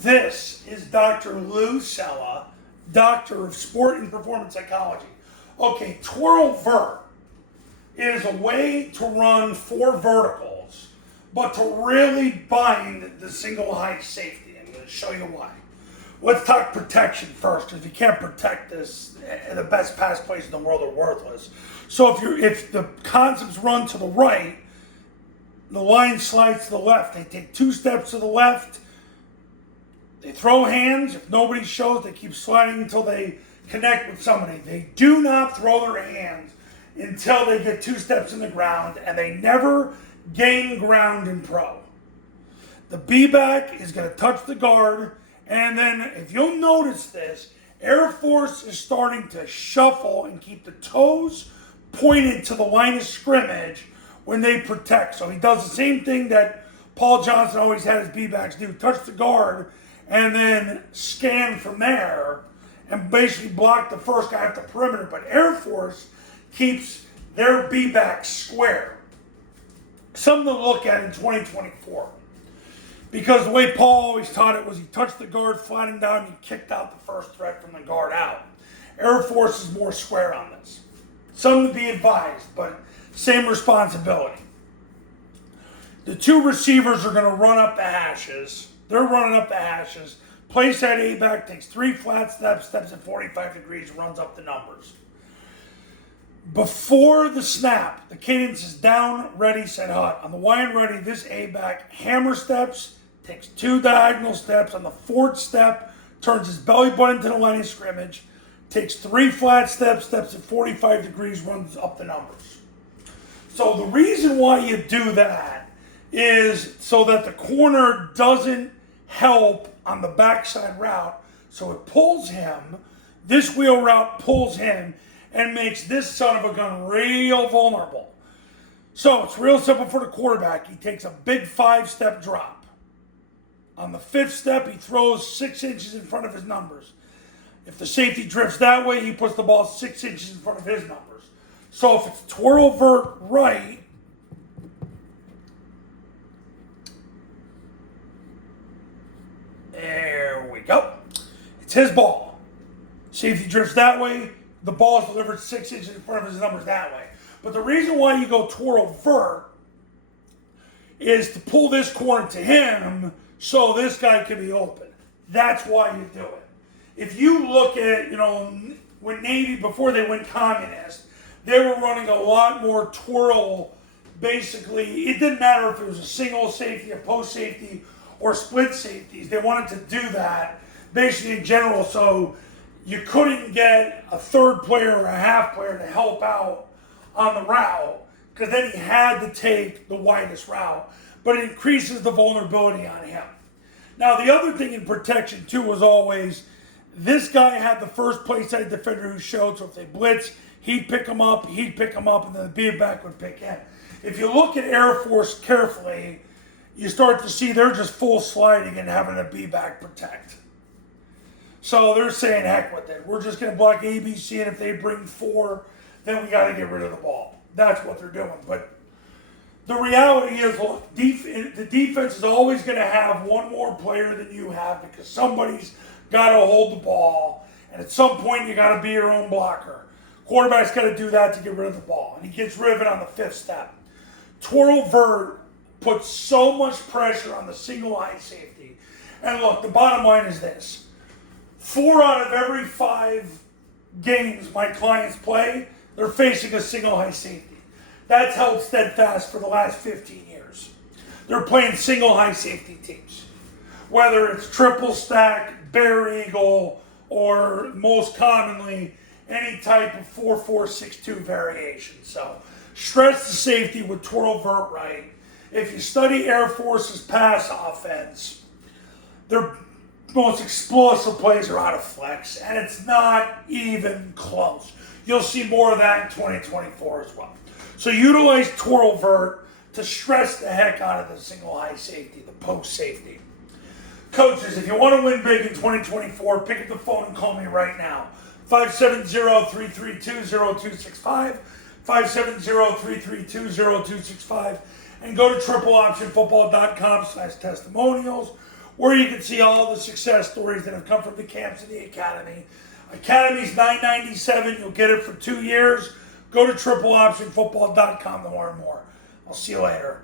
This is Dr. Lou Sella, Doctor of Sport and Performance Psychology. Okay, Twirl Vert is a way to run 4 verticals, but to really bind the single high safety. I'm going to show you why. Let's talk protection first, because if you can't protect this, the best pass plays in the world are worthless. So if the concepts run to the right, the line slides to the left. They take 2 steps to the left. They throw hands. If nobody shows, they keep sliding until they connect with somebody. They do not throw their hands until they get 2 steps in the ground, and they never gain ground in pro. The B-back is going to touch the guard, and then if you'll notice this, Air Force is starting to shuffle and keep the toes pointed to the line of scrimmage when they protect. So he does the same thing that Paul Johnson always had his B-backs do. Touch the guard and then scan from there and basically block the first guy at the perimeter. But Air Force keeps their B-backs square. Something to look at in 2024. Because the way Paul always taught it was he touched the guard, flattened down, and he kicked out the first threat from the guard out. Air Force is more square on this. Something to be advised, but same responsibility. The 2 receivers are going to run up the hashes. They're running up the hashes. Place that A-back, takes 3 flat steps, steps at 45 degrees, runs up the numbers. Before the snap, the cadence is down, ready, set, hut. On the Y and ready, this A-back hammer steps, takes 2 diagonal steps. On the 4th step, turns his belly button to the line of scrimmage, takes 3 flat steps, steps at 45 degrees, runs up the numbers. So the reason why you do that is so that the corner doesn't help on the backside route. So it pulls him, this wheel route pulls him, and makes this son of a gun real vulnerable. So it's real simple for the quarterback. He takes a big 5-step drop. On the 5th step, he throws 6 inches in front of his numbers. If the safety drifts that way, he puts the ball 6 inches in front of his numbers. So if it's twirl vert right, there we go. It's his ball. Safety drifts that way, the ball is delivered 6 inches in front of his numbers that way. But the reason why you go twirl vert is to pull this corner to him so this guy can be open. That's why you do it. If you look at, when Navy, before they went communist, they were running a lot more twirl. Basically, it didn't matter if it was a single safety, a post safety, or split safeties. They wanted to do that basically in general, so you couldn't get a 3rd player or a half player to help out on the route, because then he had to take the widest route, but it increases the vulnerability on him. Now, the other thing in protection, too, was always, this guy had the first play side defender who showed, so if they blitz, he'd pick him up, and then the B-back would pick him. If you look at Air Force carefully, you start to see they're just full sliding and having a B-back protect. So they're saying, heck with it. We're just going to block A, B, C, and if they bring 4, then we got to get rid of the ball. That's what they're doing. But the reality is, look, the defense is always going to have one more player than you have, because somebody's got to hold the ball, and at some point you got to be your own blocker. Quarterback's got to do that to get rid of the ball, and he gets rid of it on the 5th step. Twirl vert puts so much pressure on the single high safety. And look, the bottom line is this. 4 out of every 5 games my clients play, they're facing a single high safety. That's held steadfast for the last 15 years. They're playing single high safety teams. Whether it's triple stack, bare eagle, or most commonly, any type of 4-4-6-2 variation. So stress the safety with twirl vert right. If you study Air Force's pass offense, their most explosive plays are out of flex, and it's not even close. You'll see more of that in 2024 as well. So utilize twirl vert to stress the heck out of the single high safety, the post safety. Coaches, if you want to win big in 2024, pick up the phone and call me right now. 570-332-0265, 570-332-0265, and go to tripleoptionfootball.com/testimonials, where you can see all the success stories that have come from the camps and the academy. Academy's $9.97. You'll get it for 2 years. Go to tripleoptionfootball.com to learn more. I'll see you later.